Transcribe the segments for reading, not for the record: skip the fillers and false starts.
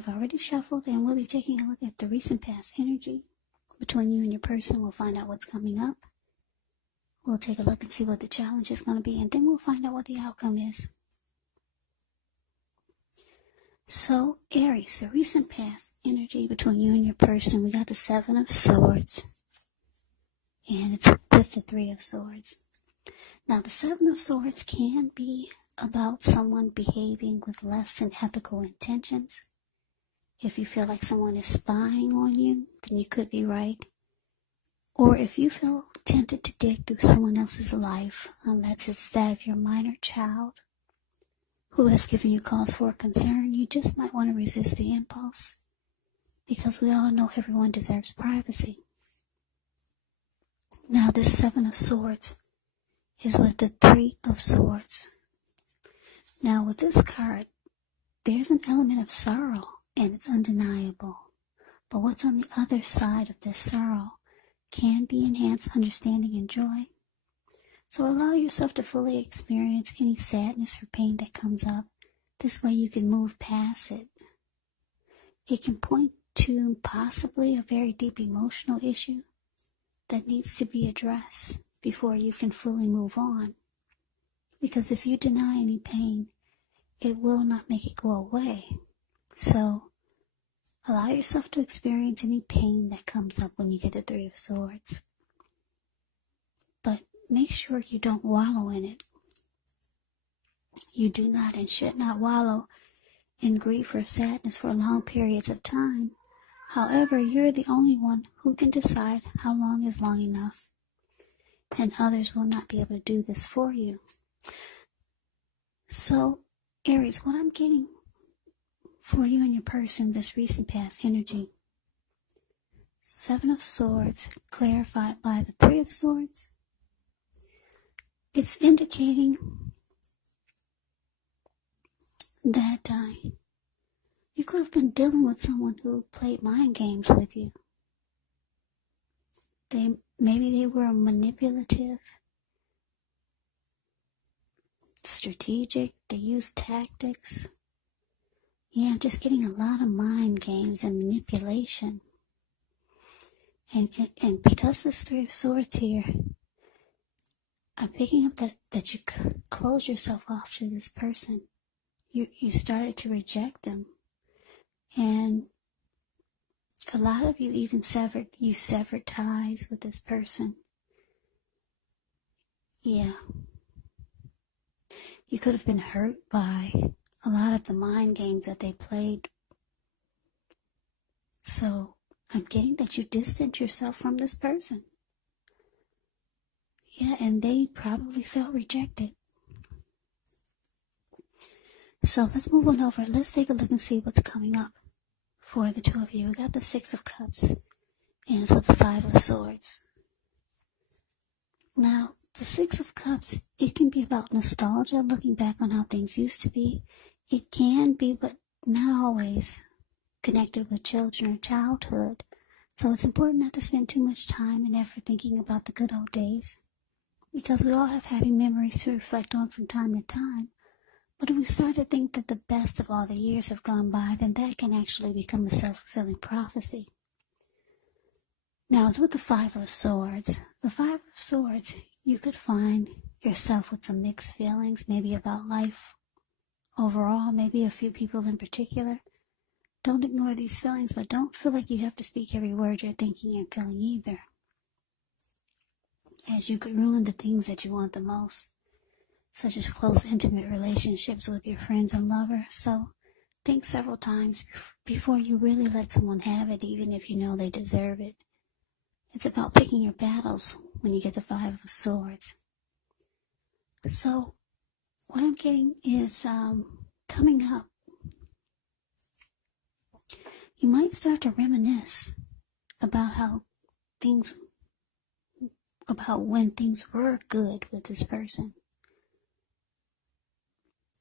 I've already shuffled, and we'll be taking a look at the recent past energy between you and your person. We'll find out what's coming up. We'll take a look and see what the challenge is going to be, and then we'll find out what the outcome is. So, Aries, the recent past energy between you and your person, we got the Seven of Swords, and it's with the Three of Swords. Now, the Seven of Swords can be about someone behaving with less than ethical intentions. If you feel like someone is spying on you, then you could be right. Or if you feel tempted to dig through someone else's life, unless it's that of your minor child who has given you cause for concern, you just might want to resist the impulse, because we all know everyone deserves privacy. Now, this Seven of Swords is with the Three of Swords. Now, with this card, there's an element of sorrow, and it's undeniable. But what's on the other side of this sorrow can be enhanced understanding and joy. So allow yourself to fully experience any sadness or pain that comes up. This way you can move past it. It can point to possibly a very deep emotional issue that needs to be addressed before you can fully move on. Because if you deny any pain, it will not make it go away. So allow yourself to experience any pain that comes up when you get the Three of Swords. But make sure you don't wallow in it. You do not and should not wallow in grief or sadness for long periods of time. However, you're the only one who can decide how long is long enough, and others will not be able to do this for you. So, Aries, what I'm getting for you and your person, this recent past energy, Seven of Swords clarified by the Three of Swords, it's indicating that you could have been dealing with someone who played mind games with you. Maybe they were manipulative, strategic, they used tactics. Yeah, I'm just getting a lot of mind games and manipulation. And because this Three of Swords here, I'm picking up that you close yourself off to this person. You started to reject them. And a lot of you even severed ties with this person. Yeah. You could have been hurt by a lot of the mind games that they played. So I'm getting that you distance yourself from this person. Yeah, and they probably felt rejected. So let's move on over. Let's take a look and see what's coming up for the two of you. We got the Six of Cups, and it's with the Five of Swords. Now, the Six of Cups, it can be about nostalgia, looking back on how things used to be. It can be, but not always, connected with children or childhood. So it's important not to spend too much time and effort thinking about the good old days, because we all have happy memories to reflect on from time to time. But if we start to think that the best of all the years have gone by, then that can actually become a self-fulfilling prophecy. Now, it's with the Five of Swords. The Five of Swords, you could find yourself with some mixed feelings, maybe about life overall, maybe a few people in particular. Don't ignore these feelings, but don't feel like you have to speak every word you're thinking and feeling either, as you could ruin the things that you want the most, such as close, intimate relationships with your friends and lover. So think several times before you really let someone have it, even if you know they deserve it. It's about picking your battles when you get the Five of Swords. So what I'm getting is coming up, you might start to reminisce about when things were good with this person.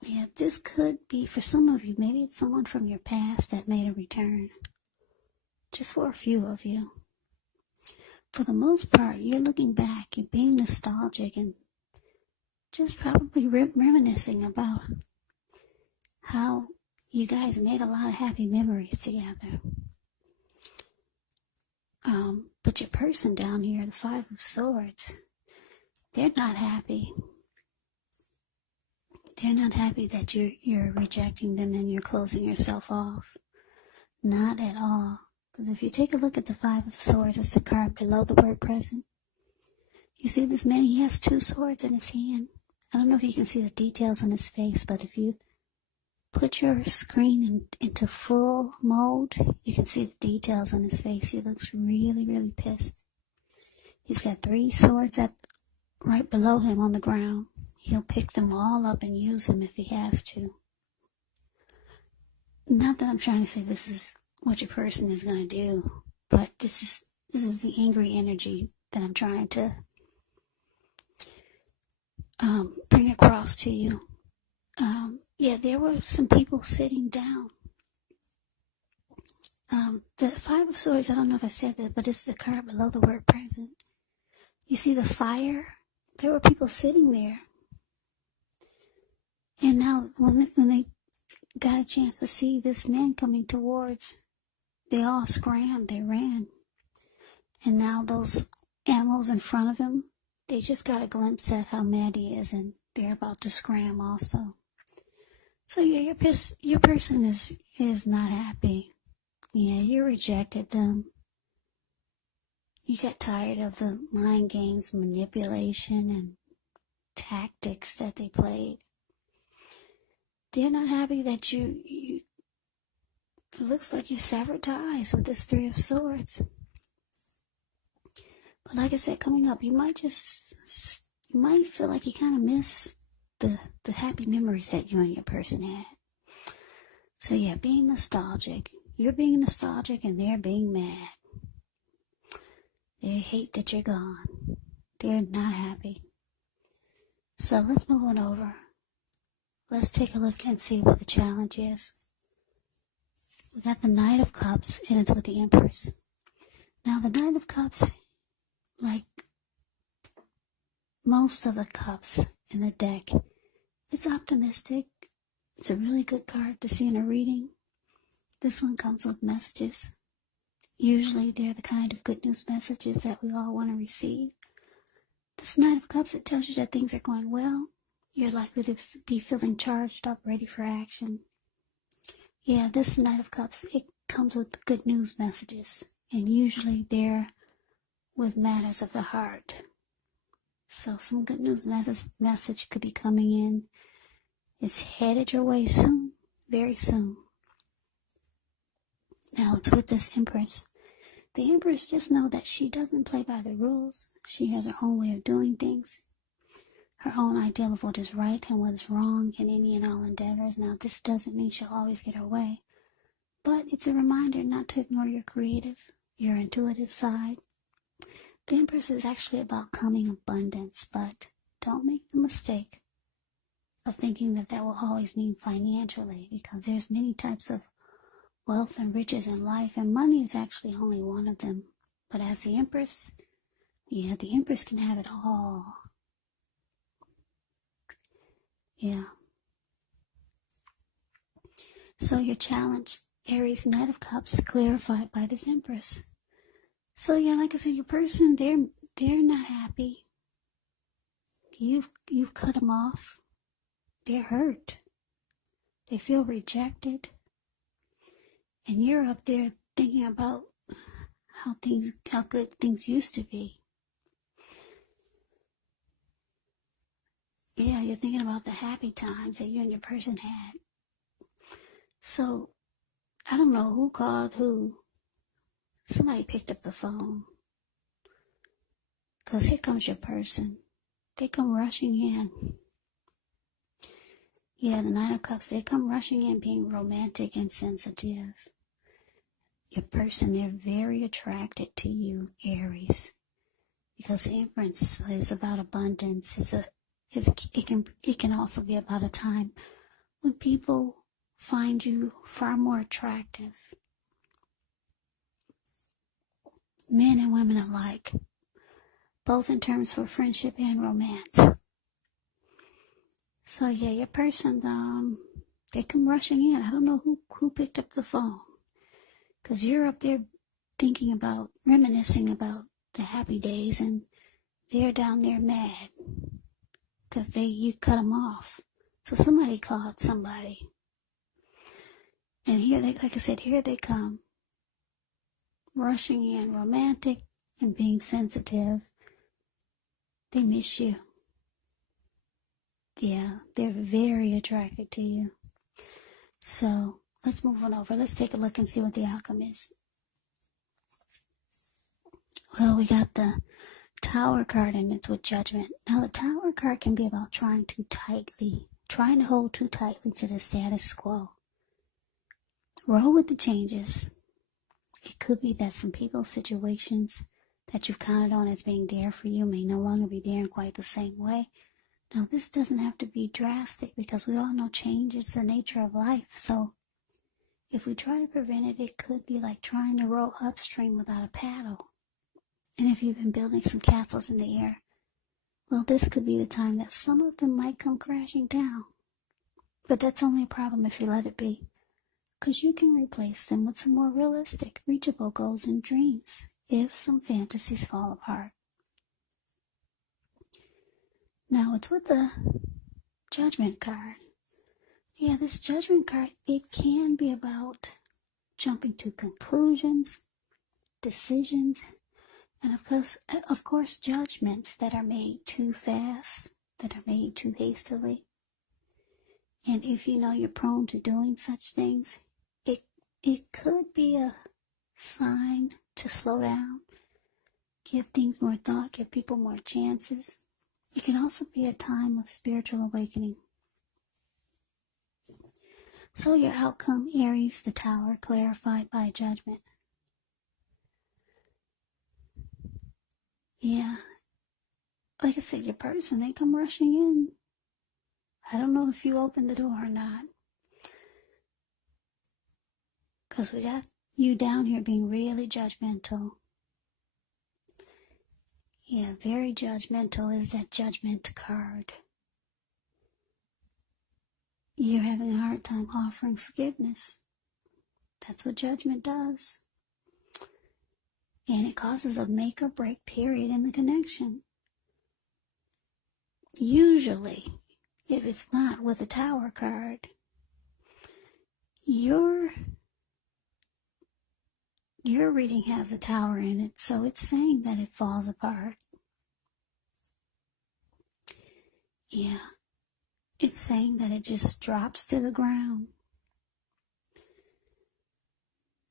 Yeah, this could be, for some of you, maybe it's someone from your past that made a return. Just for a few of you. For the most part, you're looking back, you're being nostalgic, and just probably reminiscing about how You guys made a lot of happy memories together. But your person down here, the Five of Swords, they're not happy. They're not happy that you're rejecting them and you're closing yourself off. Not at all. Because if you take a look at the Five of Swords, it's the card below the word present. You see this man, he has 2 swords in his hand. I don't know if you can see the details on his face, but if you put your screen into full mode, you can see the details on his face. He looks really, really pissed. He's got 3 swords right below him on the ground. He'll pick them all up and use them if he has to. Not that I'm trying to say this is what your person is going to do, but this is the angry energy that I'm trying to bring across to you. Yeah, there were some people sitting down. The Five of Swords, I don't know if I said that, but it's the card below the word present. You see the fire? There were people sitting there. And now when they got a chance to see this man coming towards, they all scrammed, they ran. And now those animals in front of him, they just got a glimpse at how mad he is, and they're about to scram also. So yeah, your person is not happy. Yeah, you rejected them. You got tired of the mind games, manipulation, and tactics that they played. They're not happy that you it looks like you severed ties with this 3 of Swords. But like I said, coming up, you might feel like you kind of miss the happy memories that you and your person had. So yeah, being nostalgic. You're being nostalgic and they're being mad. They hate that you're gone. They're not happy. So let's move on over. Let's take a look and see what the challenge is. We got the Knight of Cups, and it's with the Empress. Now, the Knight of Cups, like most of the cups in the deck, it's optimistic. It's a really good card to see in a reading. This one comes with messages. Usually, they're the kind of good news messages that we all want to receive. This Knight of Cups, it tells you that things are going well. You're likely to be feeling charged up, ready for action. Yeah, this Knight of Cups, it comes with good news messages. And usually they're with matters of the heart. So some good news message could be coming in. It's headed your way soon, very soon. Now it's with this Empress. The Empress, just know that she doesn't play by the rules. She has her own way of doing things. Her own ideal of what is right and what is wrong in any and all endeavors. Now, this doesn't mean she'll always get her way, but it's a reminder not to ignore your creative, your intuitive side. The Empress is actually about coming abundance, but don't make the mistake of thinking that will always mean financially, because there's many types of wealth and riches in life, and money is actually only one of them. But as the Empress, yeah, the Empress can have it all. Yeah. So your challenge, Aries, Knight of Cups, clarified by this Empress. So yeah, like I said, your person, they're not happy. You've cut them off. They're hurt. They feel rejected. And you're up there thinking about how good things used to be. Yeah, you're thinking about the happy times that you and your person had. So, I don't know who called who. Somebody picked up the phone. Because here comes your person. They come rushing in. Yeah, the Knight of Cups, they come rushing in being romantic and sensitive. Your person, they're very attracted to you, Aries. Because the Empress is about abundance. It can also be about a time when people find you far more attractive. Men and women alike, both in terms for friendship and romance. So yeah, your person, They come rushing in. I don't know who picked up the phone. Because you're up there thinking about, reminiscing about the happy days, and they're down there mad because you cut them off. So somebody called somebody. And here they, like I said, here they come. Rushing in, romantic and being sensitive. They miss you. Yeah, they're very attracted to you. So let's move on over. Let's take a look and see what the outcome is. Well, we got the Tower card, and it's with Judgment. Now, the Tower card can be about trying to hold too tightly to the status quo. Roll with the changes. It could be that some people, situations that you've counted on as being there for you may no longer be there in quite the same way. Now, this doesn't have to be drastic because we all know change is the nature of life. So, if we try to prevent it, it could be like trying to row upstream without a paddle. And if you've been building some castles in the air, well, this could be the time that some of them might come crashing down. But that's only a problem if you let it be, because you can replace them with some more realistic, reachable goals and dreams if some fantasies fall apart. Now, it's with the Judgment card. Yeah, this Judgment card, it can be about jumping to conclusions, decisions, and of course, judgments that are made too fast, that are made too hastily. And if you know you're prone to doing such things, it could be a sign to slow down, give things more thought, give people more chances. It can also be a time of spiritual awakening. So your outcome, Aries, the Tower, clarified by Judgment. Yeah, like I said, your person, they come rushing in. I don't know if you opened the door or not. Because we got you down here being really judgmental. Yeah, very judgmental is that Judgment card. You're having a hard time offering forgiveness. That's what Judgment does. And it causes a make or break period in the connection. Usually, if it's not with a Tower card, your reading has a Tower in it, so it's saying that it falls apart. Yeah, it's saying that it just drops to the ground.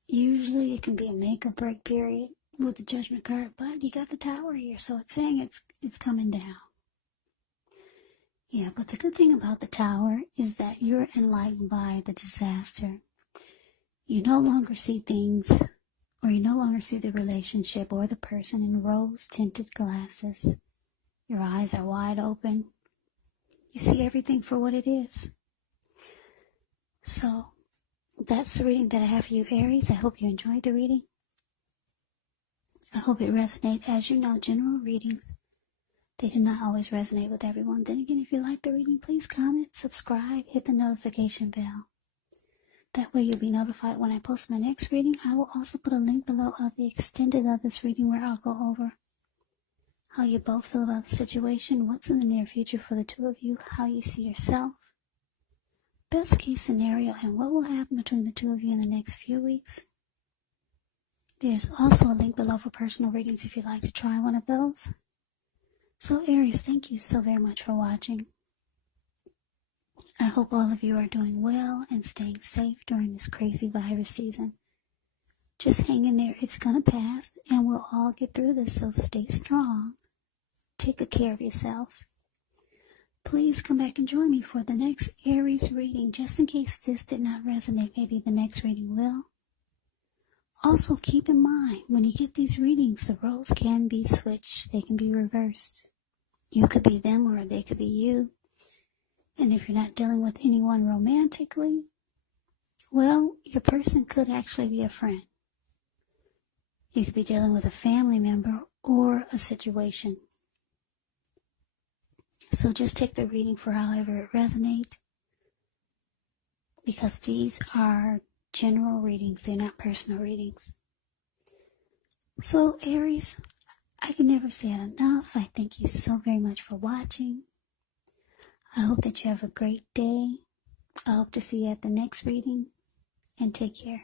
Usually it can be a make or break period with the Judgment card, but you got the Tower here, so it's saying it's coming down. Yeah, but the good thing about the Tower is that you're enlightened by the disaster. You no longer see things, or you no longer see the relationship or the person in rose-tinted glasses. Your eyes are wide open. You see everything for what it is. So, that's the reading that I have for you, Aries. I hope you enjoyed the reading. I hope it resonates. As you know, general readings, they do not always resonate with everyone. Then again, if you like the reading, please comment, subscribe, hit the notification bell. That way you'll be notified when I post my next reading. I will also put a link below of the extended of this reading where I'll go over how you both feel about the situation, what's in the near future for the two of you, how you see yourself, best case scenario, and what will happen between the two of you in the next few weeks. There's also a link below for personal readings if you'd like to try one of those. So Aries, thank you so very much for watching. I hope all of you are doing well and staying safe during this crazy virus season. Just hang in there. It's going to pass, and we'll all get through this, so stay strong. Take good care of yourselves. Please come back and join me for the next Aries reading. Just in case this did not resonate, maybe the next reading will. Also, keep in mind, when you get these readings, the roles can be switched. They can be reversed. You could be them or they could be you. And if you're not dealing with anyone romantically, well, your person could actually be a friend. You could be dealing with a family member or a situation. So just take the reading for however it resonates. because these are general readings, they're not personal readings. So Aries, I can never say it enough. I thank you so very much for watching. I hope that you have a great day. I hope to see you at the next reading, and take care.